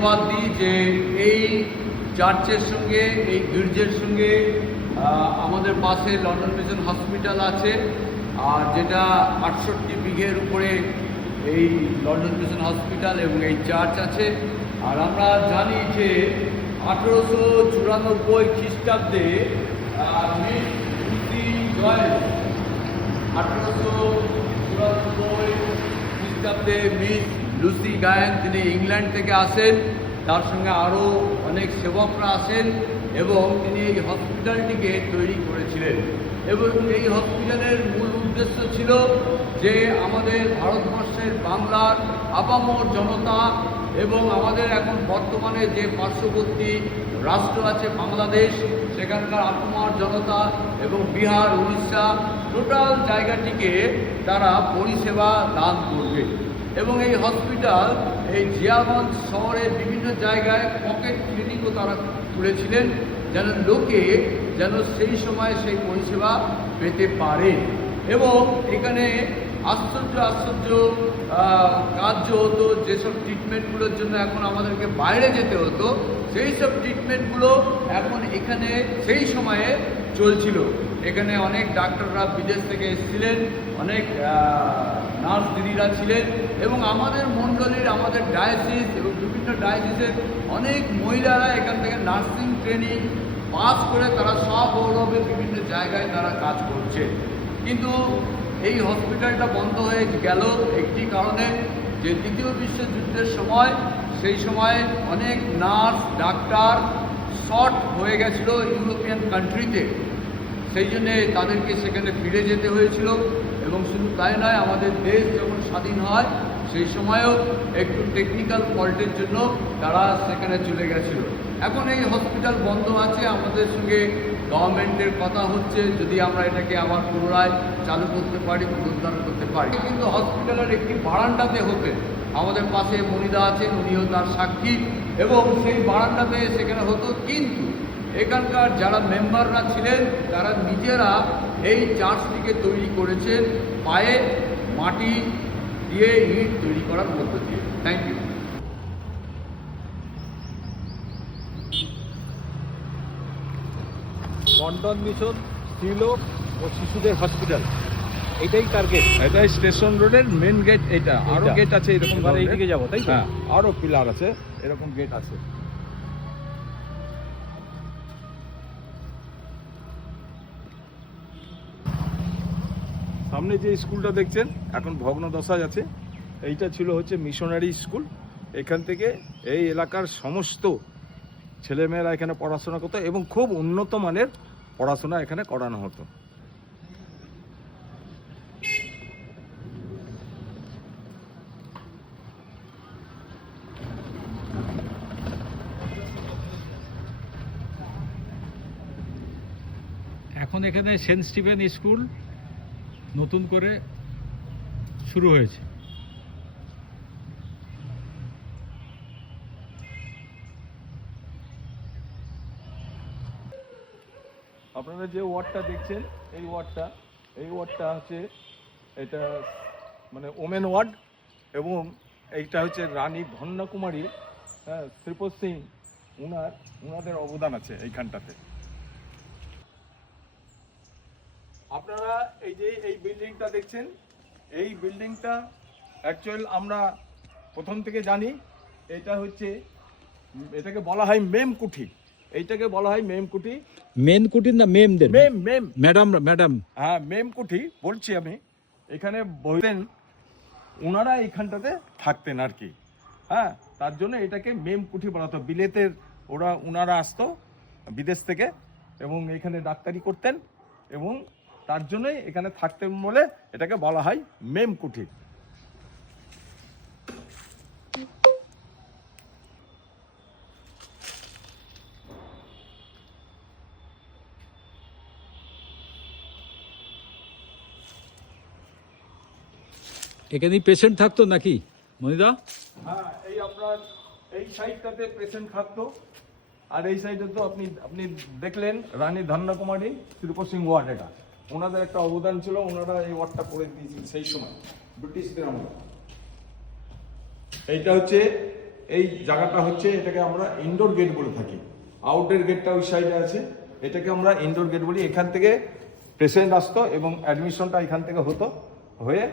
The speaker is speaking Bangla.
ধন্যবাদ দিই যে এই চার্চের সঙ্গে এই গির্জের সঙ্গে আমাদের পাশে লন্ডন মিশন হসপিটাল আছে, আর যেটা 68 বিঘের উপরে এই লন্ডন মিশন হসপিটাল এবং এই চার্চ আছে। আর আমরা জানি যে 1894 খ্রিস্টাব্দে 1894 খ্রিস্টাব্দে মিস লুসি গায়েন তিনি ইংল্যান্ড থেকে আসেন, তার সঙ্গে আরও অনেক সেবকরা আসেন এবং তিনি এই হসপিটালটিকে তৈরি করেছিলেন। এবং এই হসপিটালের মূল উদ্দেশ্য ছিল যে আমাদের ভারতবর্ষের বাংলার আপামর জনতা এবং আমাদের এখন বর্তমানে যে পার্শ্ববর্তী রাষ্ট্র আছে বাংলাদেশ, সেখানকার আপামর জনতা এবং বিহার, উড়িষ্যা টোটাল জায়গাটিকে তারা পরিষেবা দান করবে। এবং এই হসপিটাল এই জিয়াগঞ্জ শহরের বিভিন্ন জায়গায় পকেট ক্লিনিকও তারা তুলেছিলেন, যেন লোকে যেন সেই সময় সেই পরিষেবা পেতে পারে। এবং এখানে আশ্চর্য কার্য হতো, যেসব ট্রিটমেন্টগুলোর জন্য এখন আমাদেরকে বাইরে যেতে হতো, সেই সব ট্রিটমেন্টগুলো এখন এখানে সেই সময়ে চলছিল। এখানে অনেক ডাক্তাররা বিদেশ থেকে এসেছিলেন, অনেক নার্স দিদিরা ছিলেন এবং আমাদের মণ্ডলীর, আমাদের ডায়াসিস এবং বিভিন্ন ডায়াসিসের অনেক মহিলারা এখান থেকে নার্সিং ট্রেনিং পাস করে তারা সগৌরবে বিভিন্ন জায়গায় তারা কাজ করছে। কিন্তু এই হসপিটালটা বন্ধ হয়ে গেল একটি কারণে, যে দ্বিতীয় বিশ্বযুদ্ধের সময় সেই সময় অনেক নার্স ডাক্তার শর্ট হয়ে গেছিল ইউরোপিয়ান কান্ট্রিতে, সেই জন্যে তাদেরকে সেখানে ফিরে যেতে হয়েছিল। এবং শুধু তাই নয়, আমাদের দেশ যখন স্বাধীন হয় সেই সময়েও একটু টেকনিক্যাল ফল্টের জন্য তারা সেখানে চলে গেছিল। এখন এই হসপিটাল বন্ধ আছে, আমাদের সঙ্গে গভর্নমেন্টের কথা হচ্ছে যদি আমরা এটাকে আবার পুনরায় চালু করতে পারি, পুনরুদ্ধার করতে পারি। কিন্তু হসপিটালের একটি বারান্দাতে হতে, আমাদের পাশে মনিদা আছেন, উনিও তার সাক্ষী, এবং সেই বারান্দাতে সেখানে হতো। কিন্তু এখানকার যারা মেম্বাররা ছিলেন তারা নিজেরা এই চার্চটিকে তৈরি করেছেন পায়ে মাটি দিয়ে, ইট তৈরি করার মধ্য দিয়ে। Thank you. লন্ডন মিশন স্ত্রীলোক ও শিশুদের হসপিটাল, এটাই টার্গেট। এটাই স্টেশন রোডের মেন গেট। এটা আরো গেট আছে এরকম, এইদিকে যাবো তাই তো? হ্যাঁ, আরো পিলার আছে, এরকম গেট আছে। সামনে যে স্কুলটা দেখছেন এখন ভগ্নদশায় আছে, এইটা ছিল হচ্ছে মিশনারি স্কুল। এখান থেকে এই এলাকার সমস্ত ছেলেমেয়েরা এখানে পড়াশোনা করতো এবং খুব উন্নত মানের পড়াশোনা এখানে করানো হতো। এখন এখানে সেন্ট স্টিফেন স্কুল নতুন করে শুরু হয়েছে। আপনারা যে ওয়ার্ডটা দেখছেন এই ওয়ার্ডটা হচ্ছে এটা মানে ওমেন ওয়ার্ড, এবং এইটা হচ্ছে রানী ধন্যকুমারী, হ্যাঁ, শ্রীপদ সিং, উনাদের অবদান আছে এইখানটাতে। আপনারা এই যে এই বিল্ডিংটা দেখছেন, এই বিল্ডিংটা অ্যাকচুয়াল আমরা প্রথম থেকে জানি এটা হচ্ছে, এটাকে বলা হয় মেম কুঠি। এইটাকে বলা হয় মেম কুঠি। মেন কুটির না মেমদের? মেম ম্যাডাম। হ্যাঁ, মেম কুঠি বলছি আমি। এখানে বলতেন ওনারা এইখানটাতে থাকতেন আর কি, হ্যাঁ, তার জন্য এটাকে মেম কুঠি বলা হতো। বিলেতের ওনারা আসতো বিদেশ থেকে এবং এখানে ডাক্তারি করতেন এবং তার জন্যই এখানে থাকতেন বলে এটাকে বলা হয় মেম কুঠি। এখানেই পেশেন্ট থাকতো নাকি মনিদা? হ্যাঁ, এই আপনার এই সাইডটাতে পেশেন্ট থাকতো, আর এই সাইডে তো আপনি দেখলেন রানী ধন্যকুমারী শ্রীপদ সিং ওয়ার্ড। এটা ওনাদের একটা অবদান ছিল, ওনারা এই ওয়ার্ডটা করে দিয়েছেন সেই সময় ব্রিটিশদের আমলে। এইটা হচ্ছে এই জায়গাটা হচ্ছে, এটাকে আমরা ইনডোর গেট বলে থাকি। আউটডোর গেটটা ওই সাইডে আছে, এটাকে আমরা ইনডোর গেট বলি। এখান থেকে পেশেন্ট আসতো এবং অ্যাডমিশনটা এখান থেকে হতো, হয়ে